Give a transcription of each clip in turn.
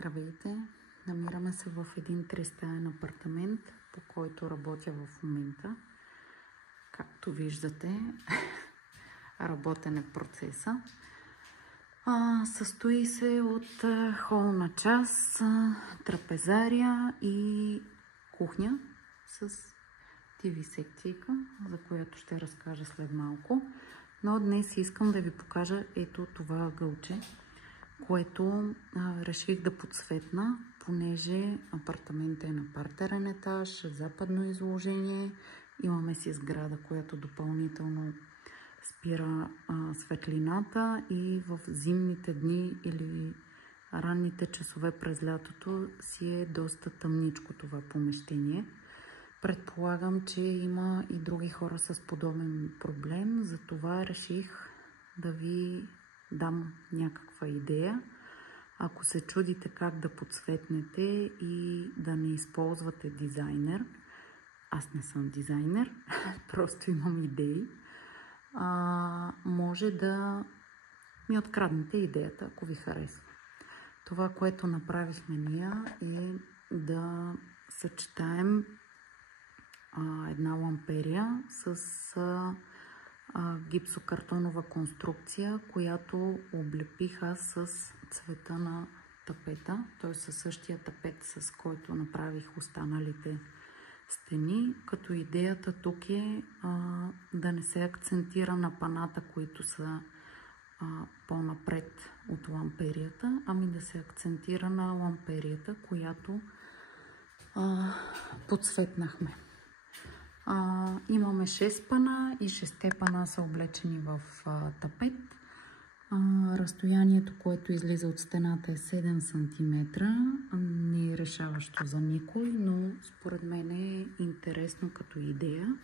Здравейте! Намираме се в един 3-стаен апартамент, по който работя в момента. Както виждате, работен е процеса. Състои се от холна част, трапезария и кухня с TV секцийка, за която ще разкажа след малко. Но днес искам да ви покажа ето това ъгълче, което реших да подсветна, понеже апартаментът е на партерен етаж, западно изложение. Имаме си сграда, която допълнително спира светлината и в зимните дни или ранните часове през лятото си е доста тъмничко това помещение. Предполагам, че има и други хора с подобен проблем, затова реших да ви дам някаква идея. Ако се чудите как да подсветнете и да не използвате дизайнер, аз не съм дизайнер, просто имам идеи, може да ми откраднете идеята, ако ви харесва. Това, което направихме ние, е да съчетаем една ламперия с гипсокартонова конструкция, която облепих аз с цвета на тапета, т.е. със същия тапет, с който направих останалите стени, като идеята тук е да не се акцентира на паната, които са по-напред от ламперията, ами да се акцентира на ламперията, която подсветнахме. Имаме 6 пана и 6 пана са облечени в тапет. Разстоянието, което излиза от стената е 7 см. Не е решаващо за никой, но според мен е интересно като идея.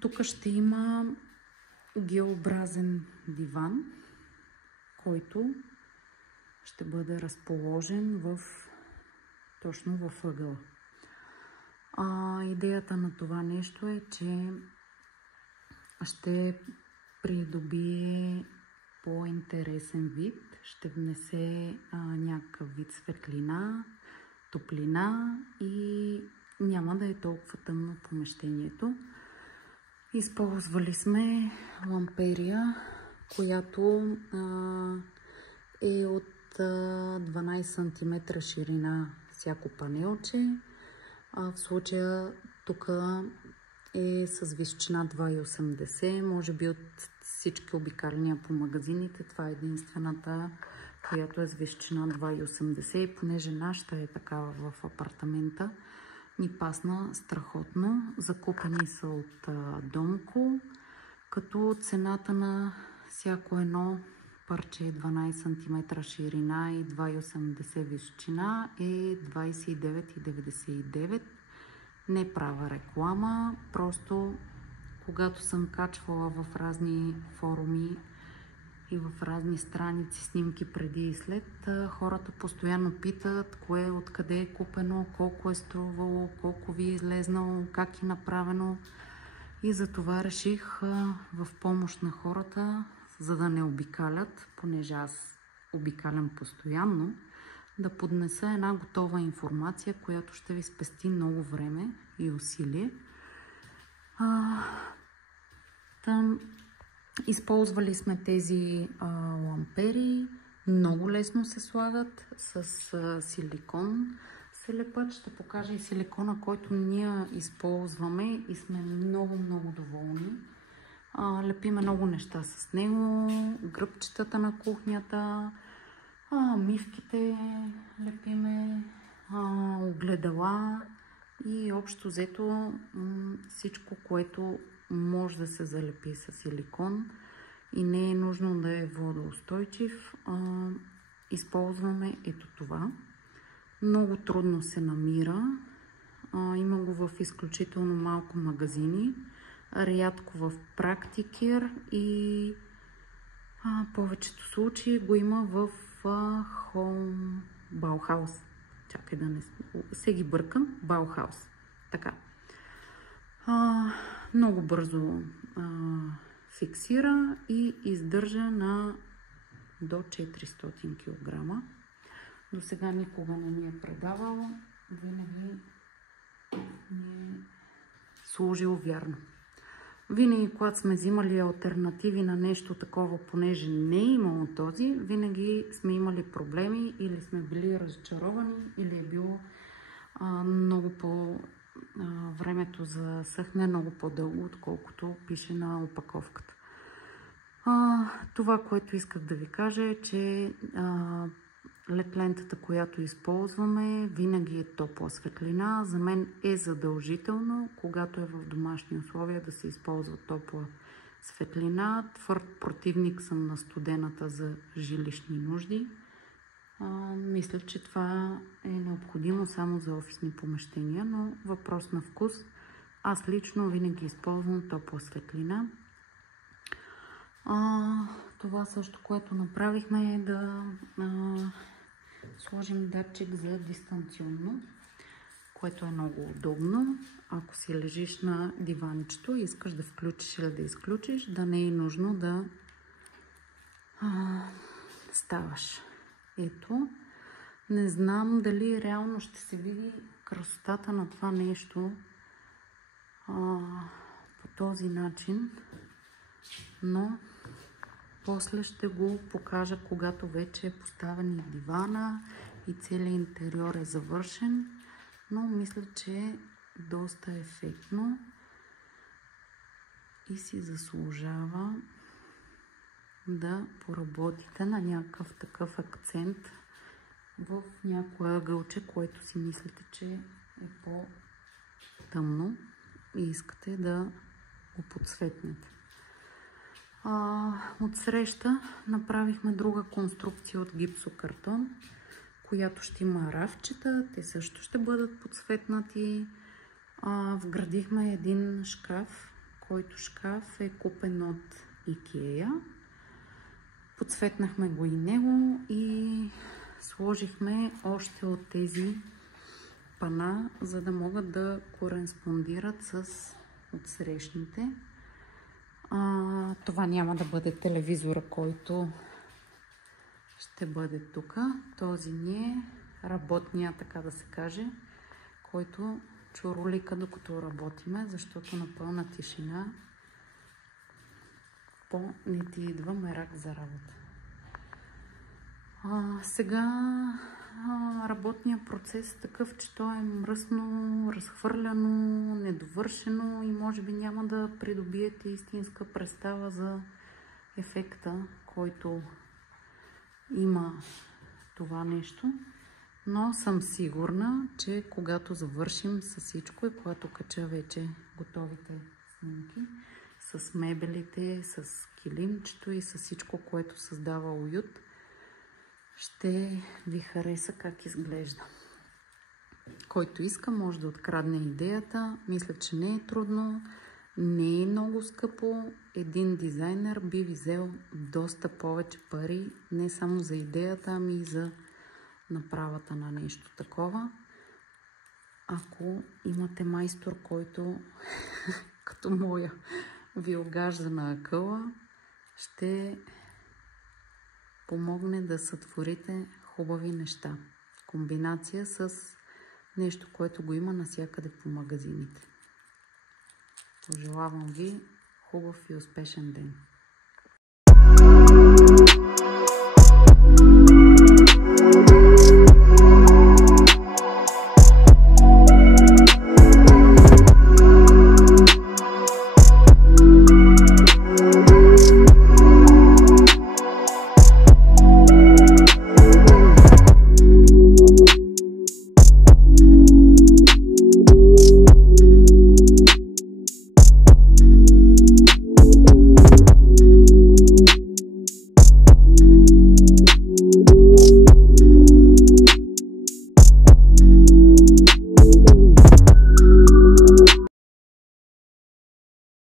Тук ще има Г-образен диван, който ще бъде разположен точно в ъгъла. Идеята на това нещо е, че ще придобие по-интересен вид, ще внесе някакъв вид светлина, топлина и няма да е толкова тъмно помещението. Използвали сме ламперия, която е от 12 см ширина всяко панелче. В случая тук е с височина 2,80 м. Може би от всички обикаления по магазините това е единствената, която е с височина 2,80 м. И понеже нашата е такава в апартамента, ни пасна страхотно. Закупени са от Домко, като цената на всяко едно парче 12 см ширина и 2,80 м височина е 29,99 €. Не правя реклама, просто когато съм качвала в разни форуми и в разни страници снимки преди и след, хората постоянно питат кое откъде е купено, колко е струвало, колко ви е излезнало, как е направено. И затова реших в помощ на хората, за да не обикалят, понеже аз обикалям постоянно, да поднеса една готова информация, която ще ви спести много време и усилие. Използвали сме тези лампери, много лесно се слагат с силикон. Селепът ще покажа и силикона, който ние използваме и сме много доволни. Лепиме много неща с него, гръбчетата на кухнята, мивките лепиме, огледала и общо взето всичко, което може да се залепи с силикон и не е нужно да е водоустойчив. Използваме ето това. Много трудно се намира. Има го в изключително малко магазини, рядко в Практикер и повечето случаи го има в Home Bauhaus. Чакай да не се ги бъркам. Bauhaus. Така. Много бързо фиксира и издържа на до 400 кг. До сега никога не ни е предавал, винаги ни е служил вярно. Винаги, когато сме взимали алтернативи на нещо такова, понеже не е имало този, винаги сме имали проблеми или сме били разочаровани, или е било много по времето за съхне много по-дълго, отколкото пише на опаковката. Това, което исках да ви кажа е, че LED лентата, която използваме, винаги е топла светлина. За мен е задължително, когато е в домашни условия, да се използва топла светлина. Твърд противник съм на студената за жилищни нужди. Мисля, че това е необходимо само за офисни помещения, но въпрос на вкус. Аз лично винаги използвам топла светлина. Това също, което направихме, е да сложим датчик за дистанционно, което е много удобно. Ако си лежиш на диванчето и искаш да включиш или да изключиш, да не е нужно да ставаш. Ето, не знам дали реално ще се види красотата на това нещо по този начин, но после ще го покажа, когато вече е поставен и дивана и целият интериор е завършен, но мисля, че е доста ефектно и си заслужава да поработите на някакъв такъв акцент в някое ъгълче, което си мислите, че е по-тъмно и искате да го подсветнете. Отсреща направихме друга конструкция от гипсокартон, която ще има рафчета, те също ще бъдат подсветнати. Вградихме един шкаф, който шкаф е купен от IKEA. Подсветнахме го и него и сложихме още от тези пана, за да могат да кореспондират с отсрещните. Това няма да бъде телевизора, който ще бъде тук. Този ни е работния, така да се каже, който чуролика докато работиме, защото на пълна тишина не ти идва мерак за работа. Сега работният процес е такъв, че то е мръсно, разхвърляно, недовършено и може би няма да придобиете истинска представа за ефекта, който има това нещо. Но съм сигурна, че когато завършим с всичко и когато кача вече готовите снимки, с мебелите, с килимчето и с всичко, което създава уют, ще ви хареса как изглежда. Който иска, може да открадне идеята. Мисля, че не е трудно, не е много скъпо. Един дизайнер би ви взел доста повече пари, не само за идеята, ами и за направата на нещо такова. Ако имате майстор, който като моя ви огажда на акъла, ще помогне да сътворите хубави неща. Комбинация с нещо, което го има навсякъде по магазините. Пожелавам ви хубав и успешен ден!